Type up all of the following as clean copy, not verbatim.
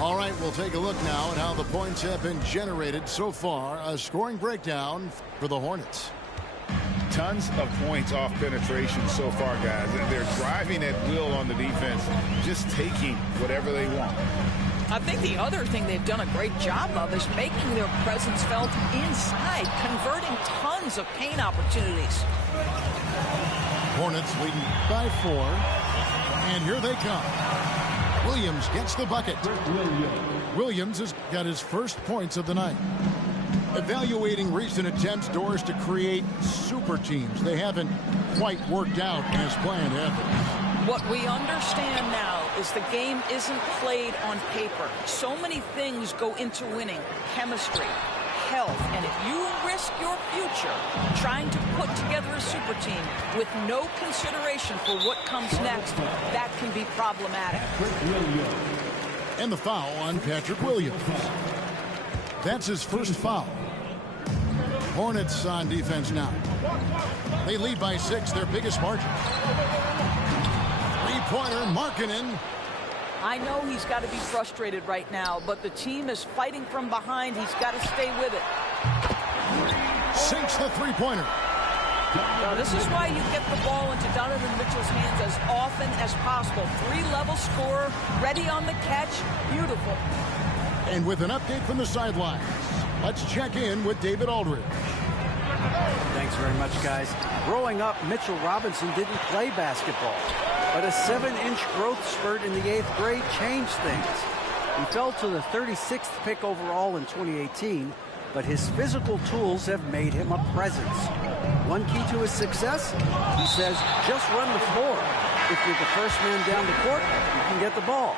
All right, we'll take a look now at how the points have been generated so far. A scoring breakdown for the Hornets. Tons of points off penetration so far, guys. They're driving at will on the defense, just taking whatever they want. I think the other thing they've done a great job of is making their presence felt inside, converting tons of paint opportunities. Hornets leading by 4. And here they come. Williams gets the bucket. Williams has got his first points of the night. Evaluating recent attempts, Doris, to create super teams. They haven't quite worked out as planned, have they? What we understand now is the game isn't played on paper. So many things go into winning. Chemistry, health, and if you risk your future trying to put together a super team with no consideration for what comes next, that can be problematic. And the foul on Patrick Williams. That's his first foul. Hornets on defense now. They lead by 6, their biggest margin. Three-pointer, Markkanen. I know he's got to be frustrated right now, but the team is fighting from behind. He's got to stay with it. Sinks the three-pointer. Now, this is why you get the ball into Donovan Mitchell's hands as often as possible. 3-level scorer, ready on the catch. Beautiful. And with an update from the sidelines, let's check in with David Aldridge. Thanks very much, guys. Growing up, Mitchell Robinson didn't play basketball, but a 7-inch growth spurt in the 8th grade changed things. He fell to the 36th pick overall in 2018, but his physical tools have made him a presence. One key to his success, he says, just run the floor. If you're the first man down the court, you can get the ball.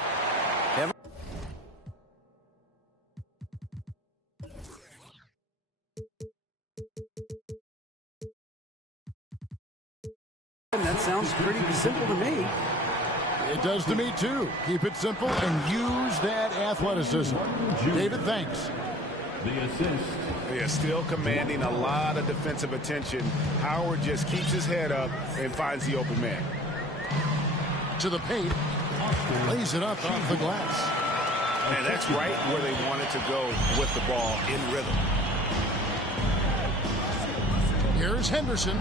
That sounds pretty simple to me. It does to me, too. Keep it simple and use that athleticism. David, thanks. The assist. They're still commanding a lot of defensive attention. Howard just keeps his head up and finds the open man. To the paint. Lays it up off the glass. And that's right where they wanted to go with the ball in rhythm. Here's Henderson.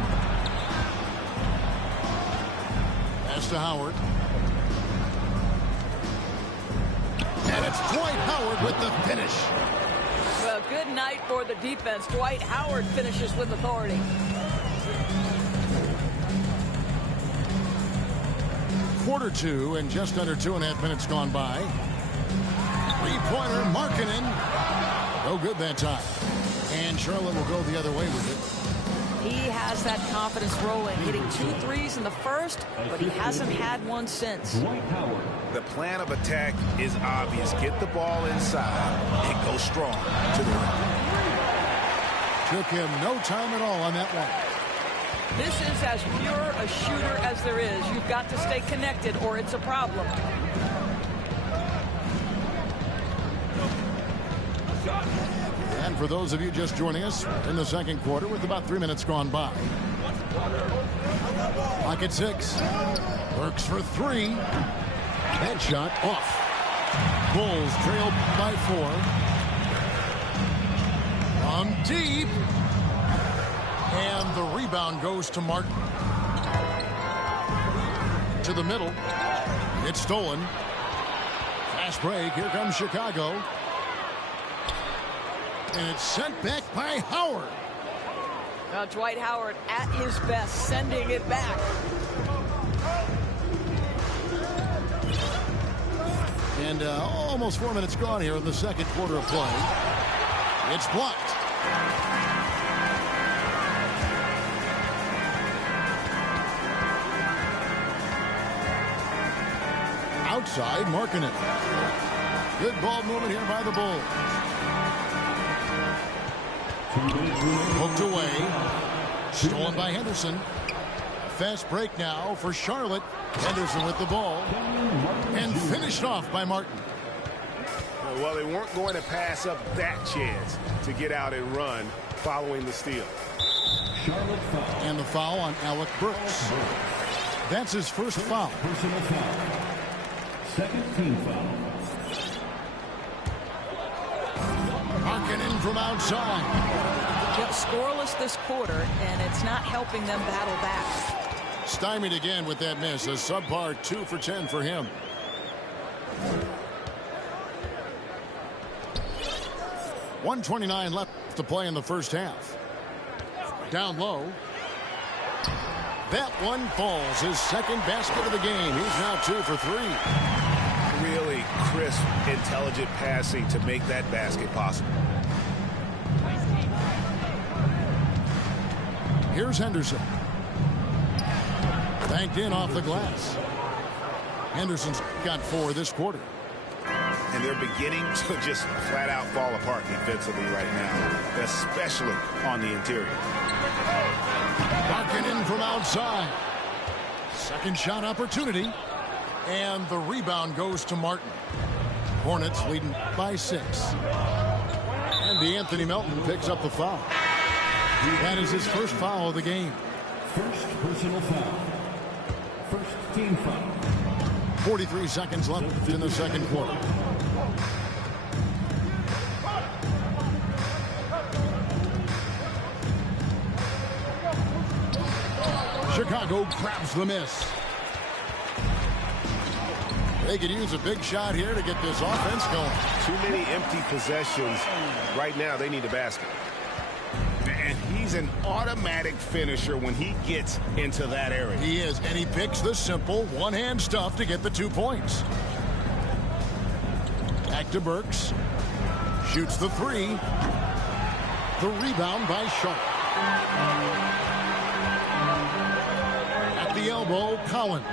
Pass to Howard. And it's Dwight Howard with the finish. Well, good night for the defense. Dwight Howard finishes with authority. Quarter 2 and just under 2.5 minutes gone by. Three-pointer, Markkanen. No good that time. And Charlotte will go the other way with it. He has that confidence rolling, hitting 2 threes in the first, but he hasn't had one since. The plan of attack is obvious. Get the ball inside and go strong to the rim. Took him no time at all on that one. This is as pure a shooter as there is. You've got to stay connected or it's a problem. And for those of you just joining us in the second quarter with about 3 minutes gone by. Clock at 6. Works for 3. That shot off. Bulls trail by 4. From deep. And the rebound goes to Martin. To the middle. It's stolen. Fast break. Here comes Chicago. And it's sent back by Howard. Now Dwight Howard at his best, sending it back. And almost 4 minutes gone here in the second quarter of play. It's blocked. Outside, Markkanen. Good ball movement here by the Bulls. Poked away. Stolen by Henderson. Fast break now for Charlotte. Henderson with the ball. And finished off by Martin. Well, they weren't going to pass up that chance to get out and run following the steal. And the foul on Alec Burks. That's his first foul. Personal foul. Second team foul. from outside. Yep, scoreless this quarter, and it's not helping them battle back. Stymied again with that miss. A subpar 2 for 10 for him. .129 left to play in the first half. Down low. That one falls. His second basket of the game. He's now 2 for 3. Really crisp, intelligent passing to make that basket possible. Here's Henderson. Banked in off the glass. Henderson's got 4 this quarter. And they're beginning to just flat out fall apart defensively right now, especially on the interior. Barking in from outside. Second shot opportunity. And the rebound goes to Martin. Hornets leading by 6. And DeAnthony Melton picks up the foul. That is his first foul of the game. First personal foul. First team foul. 43 seconds left in the second quarter. Chicago grabs the miss. They could use a big shot here to get this offense going. Too many empty possessions. Right now, they need a basket. And he's an automatic finisher when he gets into that area. He is, and he picks the simple one-hand stuff to get the 2 points. Back to Burks. Shoots the 3. The rebound by Sharp. At the elbow, Collins.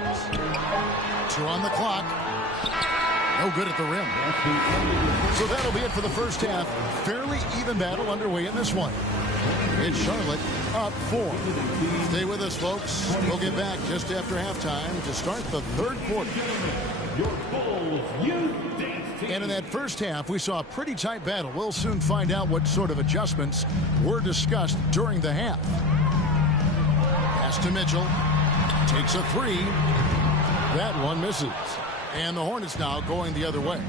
2 on the clock. No good at the rim. So that'll be it for the first half. Fairly even battle underway in this one. It's Charlotte up 4. Stay with us, folks. We'll get back just after halftime to start the third quarter. And in that first half, we saw a pretty tight battle. We'll soon find out what sort of adjustments were discussed during the half. Pass to Mitchell. Takes a 3. That one misses. And the Hornets now going the other way.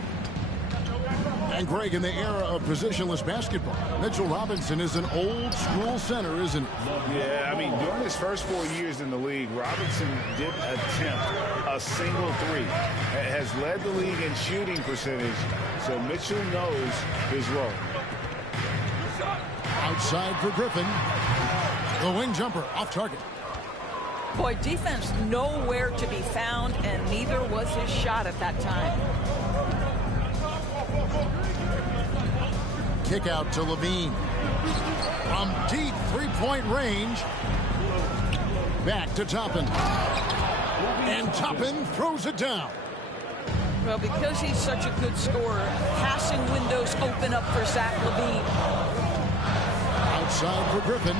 And Greg, in the era of positionless basketball, Mitchell Robinson is an old school center, isn't he? Yeah, I mean, during his first 4 years in the league, Robinson did attempt a single 3. Has led the league in shooting percentage, so Mitchell knows his role. Outside for Griffin. The wing jumper off target. Boy, defense nowhere to be found, and neither was his shot at that time. Kick out to Levine. From deep three-point range. Back to Toppin. And Toppin throws it down. Well, because he's such a good scorer, passing windows open up for Zach Levine. Outside for Griffin.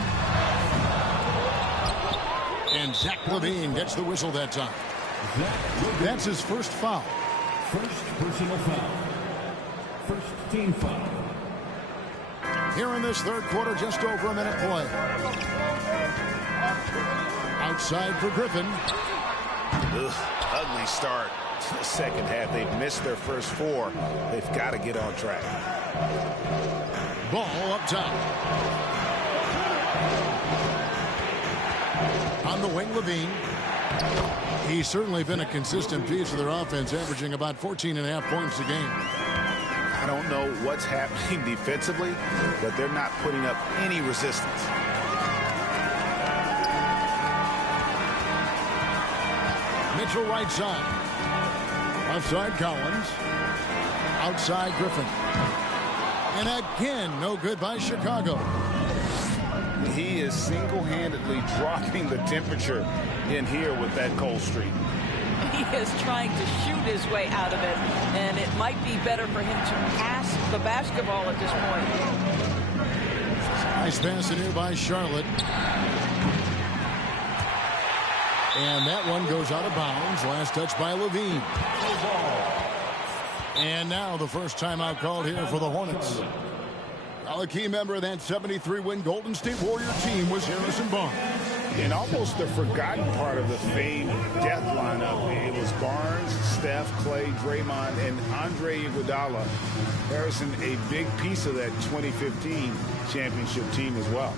And Zach Levine gets the whistle that time. That's his first foul. First personal foul. First team foul. Here in this third quarter, just over a minute play. Outside for Griffin. Ugly start to the second half. They've missed their first 4. They've got to get on track. Ball up top. On the wing, Levine. He's certainly been a consistent piece of their offense, averaging about 14.5 points a game. I don't know what's happening defensively, but they're not putting up any resistance. Mitchell right side. Offside Collins. Outside Griffin. And again, no good by Chicago. He is single-handedly dropping the temperature in here with that cold streak. He is trying to shoot his way out of it, and it might be better for him to pass the basketball at this point. Nice pass in here by Charlotte. And that one goes out of bounds. Last touch by Levine. And now the first timeout called here for the Hornets. Well, a key member of that 73-win Golden State Warrior team was Harrison Barnes. In almost the forgotten part of the famed death lineup, it was Barnes, Steph, Clay, Draymond, and Andre Iguodala. Harrison, a big piece of that 2015 championship team as well.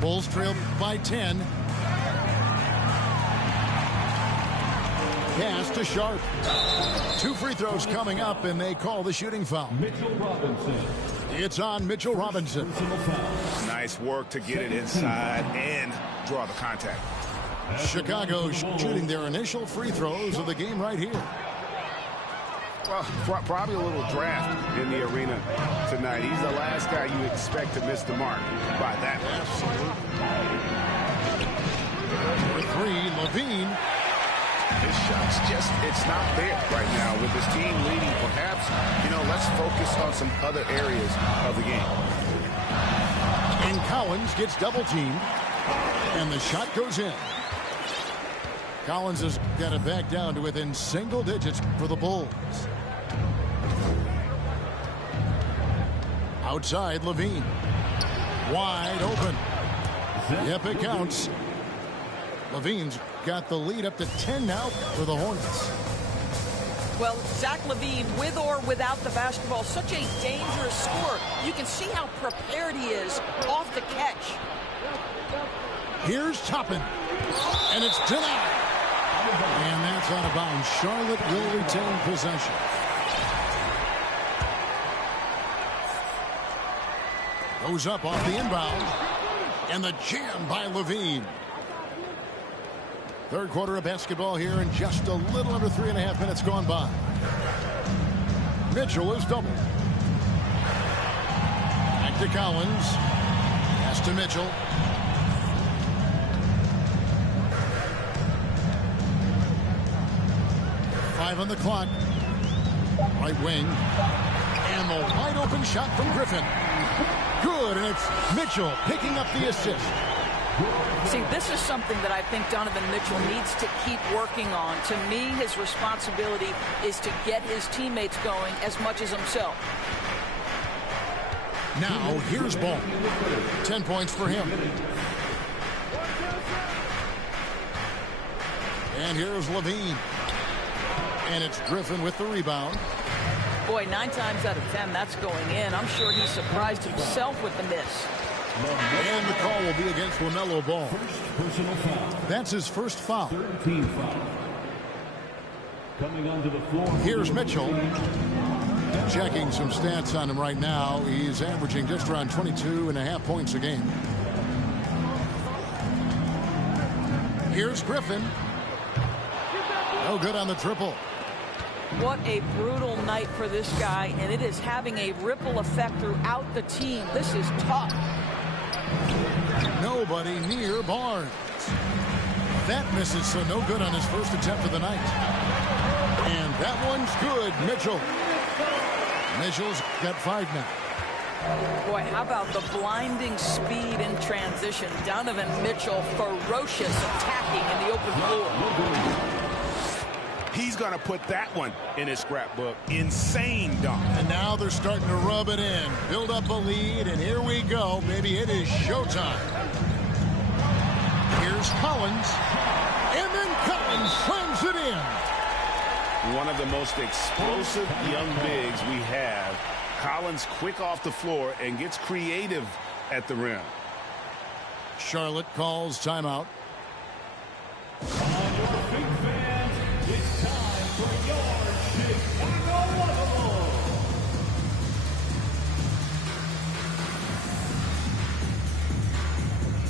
Bulls trail by 10. Pass to Sharp. 2 free throws coming up, and they call the shooting foul. Mitchell Robinson. It's on Mitchell Robinson. Nice work to get it inside and draw the contact. Chicago shooting their initial free throws of the game right here. Well, probably a little draft in the arena tonight. He's the last guy you expect to miss the mark by that much. Absolutely. For 3, Levine. His shot's just, it's not there right now with his team leading. Perhaps, let's focus on some other areas of the game. And Collins gets double teamed. And the shot goes in. Collins has got it back down to within single digits for the Bulls. Outside, Levine. Wide open. Yep, it counts. Levine's got the lead up to 10 now for the Hornets. Well, Zach LaVine, with or without the basketball, such a dangerous scorer. You can see how prepared he is off the catch. Here's Toppin. And it's denied. And that's out of bounds. Charlotte will retain possession. Goes up off the inbound. And the jam by Levine. Third quarter of basketball here, and just a little under 3.5 minutes gone by. Mitchell is doubled. Back to Collins. Pass to Mitchell. Five on the clock. Right wing. And the wide open shot from Griffin. Good, and it's Mitchell picking up the assist. See, this is something that I think Donovan Mitchell needs to keep working on. To me, his responsibility is to get his teammates going as much as himself. Now, here's Ball. 10 points for him. And here's Levine. And it's Griffin with the rebound. Boy, 9 times out of 10, that's going in. I'm sure he surprised himself with the miss. And the call will be against LaMelo Ball. Personal foul. That's his first foul. 13 foul. Coming onto the floor. Here's Mitchell. Checking some stats on him right now. He's averaging just around 22.5 points a game. Here's Griffin. No good on the triple. What a brutal night for this guy, and it is having a ripple effect throughout the team. This is tough. Nobody near Barnes. That misses, so no good on his first attempt of the night. And that one's good. Mitchell's got 5 now. Boy, how about the blinding speed in transition? Donovan Mitchell, ferocious attacking in the open floor. He's going to put that one in his scrapbook. Insane dunk. And now they're starting to rub it in. Build up a lead, and here we go. Maybe it is showtime. Here's Collins. And then Collins slams it in. One of the most explosive young bigs we have. Collins quick off the floor and gets creative at the rim. Charlotte calls timeout. It's time for your Chicago Bulls.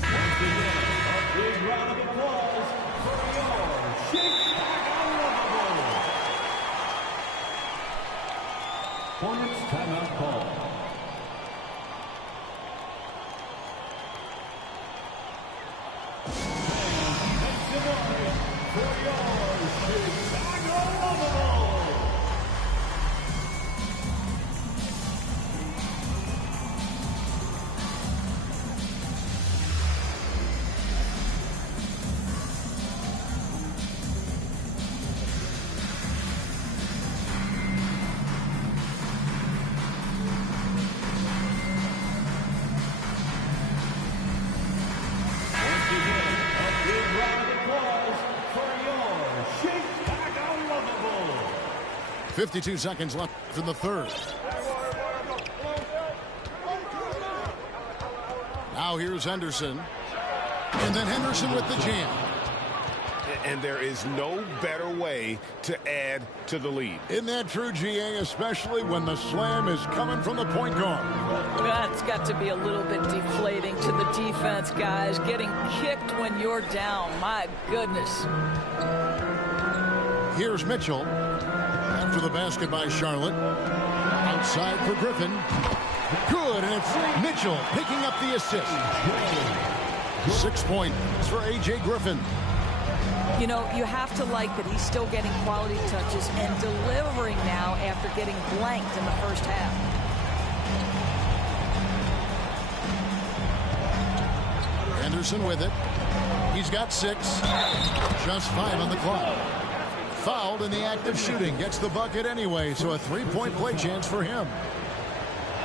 Once again, a big round of applause for your Chicago Bulls. Hornets timeout call. for your Chicago Bulls. Once again, a big round of applause for your Chicago Bulls. 52 seconds left in the third. Now here's Henderson. And then Henderson with the jam. And there is no better way to add to the lead. Isn't that true, GA, especially when the slam is coming from the point guard? That's got to be a little bit deflating to the defense, guys. Getting kicked when you're down. My goodness. Here's Mitchell. After the basket by Charlotte. Outside for Griffin. Good, and it's Mitchell picking up the assist. 6 points for A.J. Griffin. You know, you have to like that he's still getting quality touches and delivering now after getting blanked in the first half. Anderson with it. He's got 6. Just 5 on the clock. Fouled in the act of shooting. Gets the bucket anyway, so a 3-point play chance for him.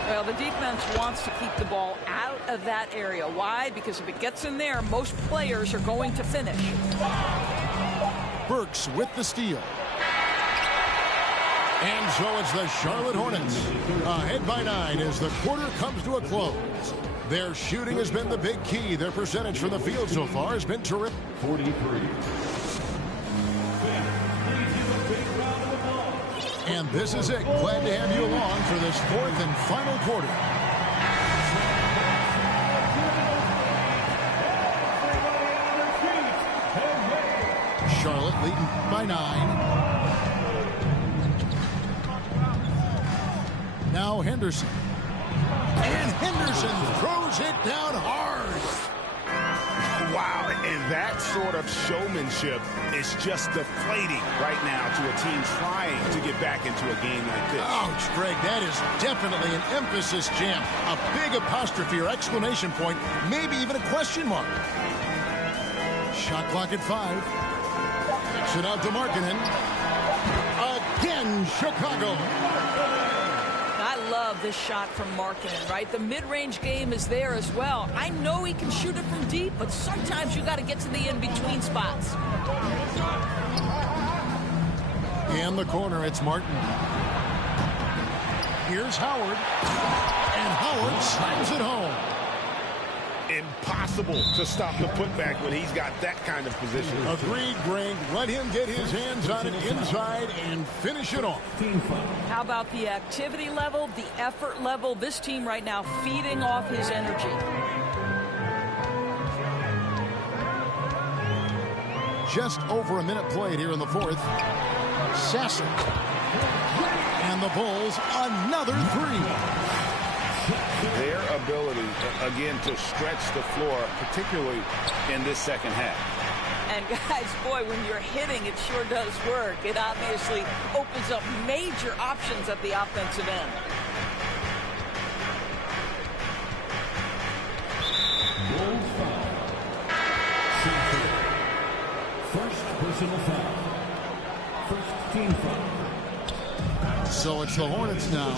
Well, the defense wants to keep the ball out of that area. Why? Because if it gets in there, most players are going to finish. Burks with the steal. And so it's the Charlotte Hornets ahead by 9 as the quarter comes to a close. Their shooting has been the big key. Their percentage from the field so far has been terrific. 43. And this is it. Glad to have you along for this fourth and final quarter. Charlotte leading by 9. Now Henderson. And Henderson throws it down hard. Wow, and that sort of showmanship is just deflating right now to a team trying to get back into a game like this. Ouch, Greg, that is definitely an emphasis jam. A big apostrophe or exclamation point, maybe even a question mark. Shot clock at 5. Kicks it out to Markkanen. Again, Chicago. I love this shot from Markkanen, right? The mid-range game is there as well. I know he can shoot it from deep, but sometimes you got to get to the in-between spots. In the corner, it's Martin. Here's Howard. And Howard slams it home. Impossible to stop the putback when he's got that kind of position. Agreed, Greg. Let him get his hands on it inside and finish it off. How about the activity level, the effort level? This team right now feeding off his energy. Just over a minute played here in the fourth. Sasson. And the Bulls, another 3. Their ability, again, to stretch the floor, particularly in this second half. And guys, boy, when you're hitting, it sure does work. It obviously opens up major options at the offensive end. Bulls foul. First personal foul. First team foul. So it's the Hornets now.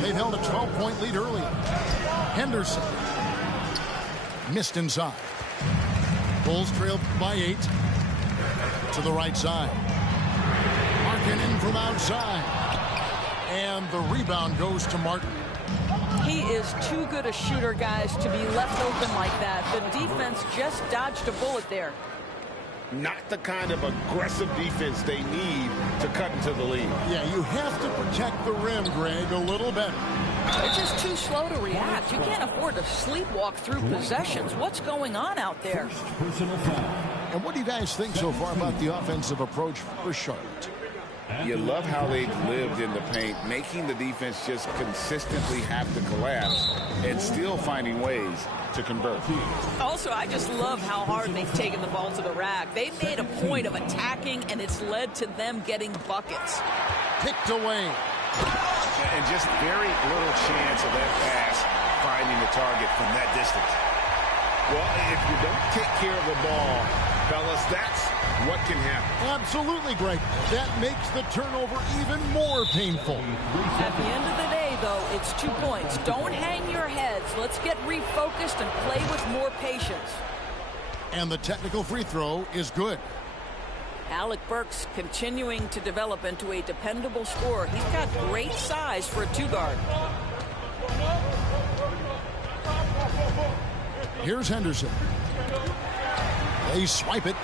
They've held a 12-point lead early. Henderson. Missed inside. Bulls trailed by 8. To the right side. Markkanen from outside. And the rebound goes to Martin. He is too good a shooter, guys, to be left open like that. The defense just dodged a bullet there. Not the kind of aggressive defense they need to cut into the lead. Yeah, you have to protect the rim, Greg, a little better. They're just too slow to react. You can't afford to sleepwalk through possessions. What's going on out there? Personal foul. And what do you guys think so far about the offensive approach for Charlotte? You love how they've lived in the paint, making the defense just consistently have to collapse and still finding ways to convert. Also, I just love how hard they've taken the ball to the rack. They've made a point of attacking, and it's led to them getting buckets. Kicked away. And just very little chance of that pass finding the target from that distance. Well, if you don't take care of the ball, fellas, that's what can happen. Absolutely, Greg. That makes the turnover even more painful. At the end of the day, though, it's 2 points. Don't hang your heads. Let's get refocused and play with more patience. And the technical free throw is good. Alec Burks continuing to develop into a dependable scorer. He's got great size for a two-guard. Here's Henderson. They swipe it.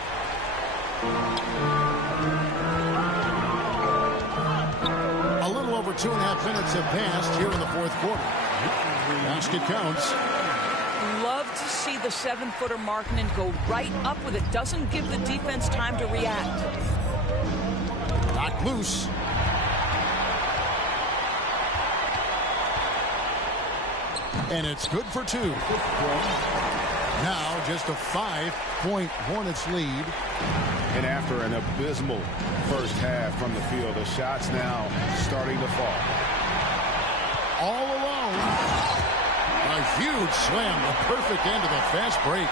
A little over 2.5 minutes have passed here in the fourth quarter. Basket counts. Love to see the 7-footer Markkanen go right up with it. Doesn't give the defense time to react. Knocked loose. And it's good for 2. Now just a 5-point Hornets lead. And after an abysmal first half from the field, the shots now starting to fall. All alone. A huge slam, the perfect end of the fast break.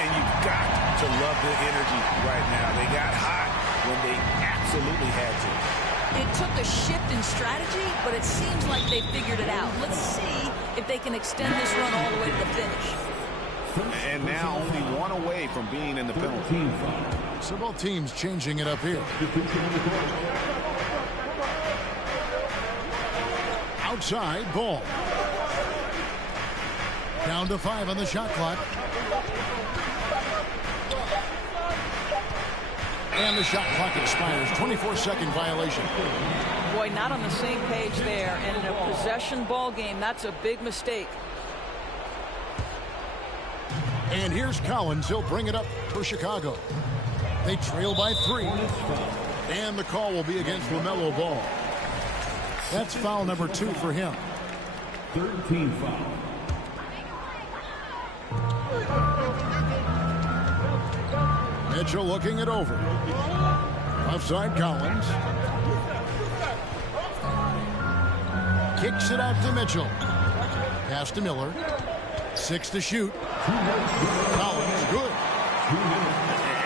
And you've got to love the energy right now. They got hot when they absolutely had to. It took a shift in strategy, but it seems like they figured it out. Let's see if they can extend this run all the way to the finish. And now only one away from being in the penalty. So both teams changing it up here. Outside ball. Down to 5 on the shot clock. And the shot clock expires. 24-second violation. Boy, not on the same page there. And in a possession ball game, that's a big mistake. And here's Collins. He'll bring it up for Chicago. They trail by 3. And the call will be against LaMelo Ball. That's foul number 2 for him. 13 foul. Mitchell looking it over. Offside Collins. Kicks it out to Mitchell. Pass to Miller. 6 to shoot. Collins, good.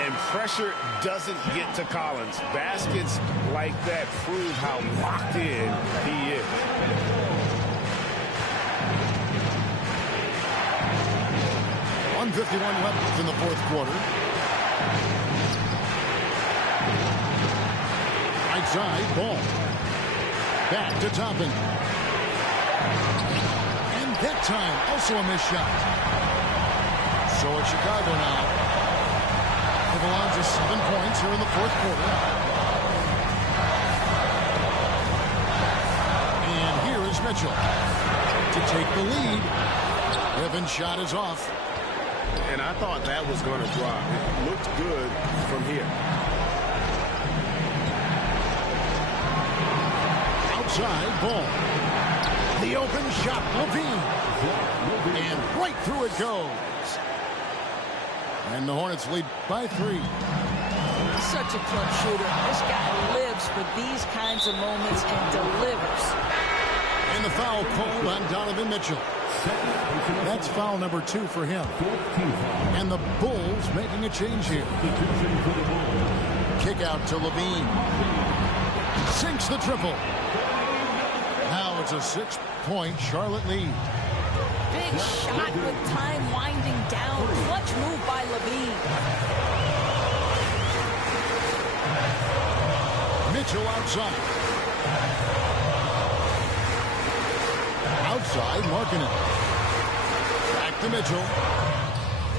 And pressure doesn't get to Collins. Baskets like that prove how locked in he is. .151 left in the fourth quarter. Right side, ball. Back to Toppin. And that time, also a missed shot. So it's Chicago now. Avalanche is 7 points here in the fourth quarter. And here is Mitchell to take the lead. Evans' shot is off. And I thought that was going to drop. It looked good from here. Outside ball. The open shot, Levine. And right through it goes. And the Hornets lead by 3. Such a clutch shooter. This guy lives for these kinds of moments and delivers. And the foul called on Donovan Mitchell. That's foul number 2 for him. And the Bulls making a change here. Kick out to Levine. Sinks the triple. Now it's a 6-point Charlotte lead. Big shot with time winding down. Clutch move by Levine. Mitchell outside. Outside, Markkanen. Back to Mitchell.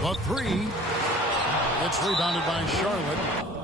The 3. It's rebounded by Charlotte.